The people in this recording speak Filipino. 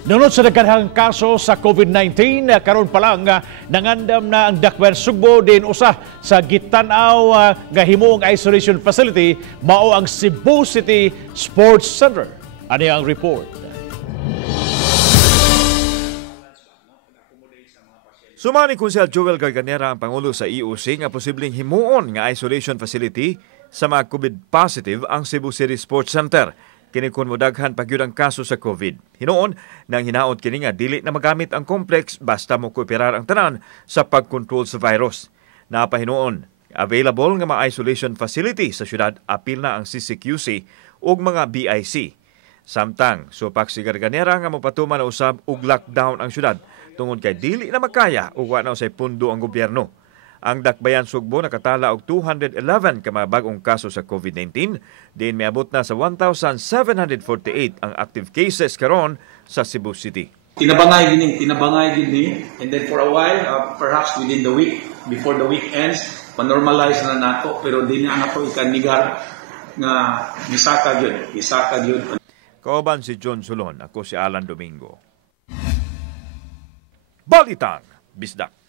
Nunod sa daghang kaso sa COVID-19, karon pa lang nangandam na ang Dakbayan Sugbo din usa sa gitanaw nga himuong isolation facility mao ang Cebu City Sports Center. Ano ang report? Sumani Konsehal Joel Garganera ang Pangulo sa EOC nga posibleng himuon nga isolation facility sa mga COVID positive ang Cebu City Sports Center. Kini kun modaghan pagyud ang kaso sa COVID. Hinuon nang hinaot kini nga dili na magamit ang complex basta mo kooperar ang tanan sa pagkontrol sa virus. Napahinuon, available nga mga isolation facility sa syudad apil na ang CCQC ug mga BIC. Samtang supak si Garganera nga mopatuman na usab og lockdown ang syudad tungod kay dili na makaya ug wa na usay pundo ang gobyerno. Ang Dakbayan Sugbo nakatala og 211 ka mga bagong kaso sa COVID-19, din miabot na sa 1,748 ang active cases karon sa Cebu City. Tinabangay gini, and then for a while, perhaps within the week, before the week ends, panormalize na nato, pero di na nato ikanigar nga misaka yun. Kauban si John Solon, ako si Alan Domingo. Balitang Bisdak.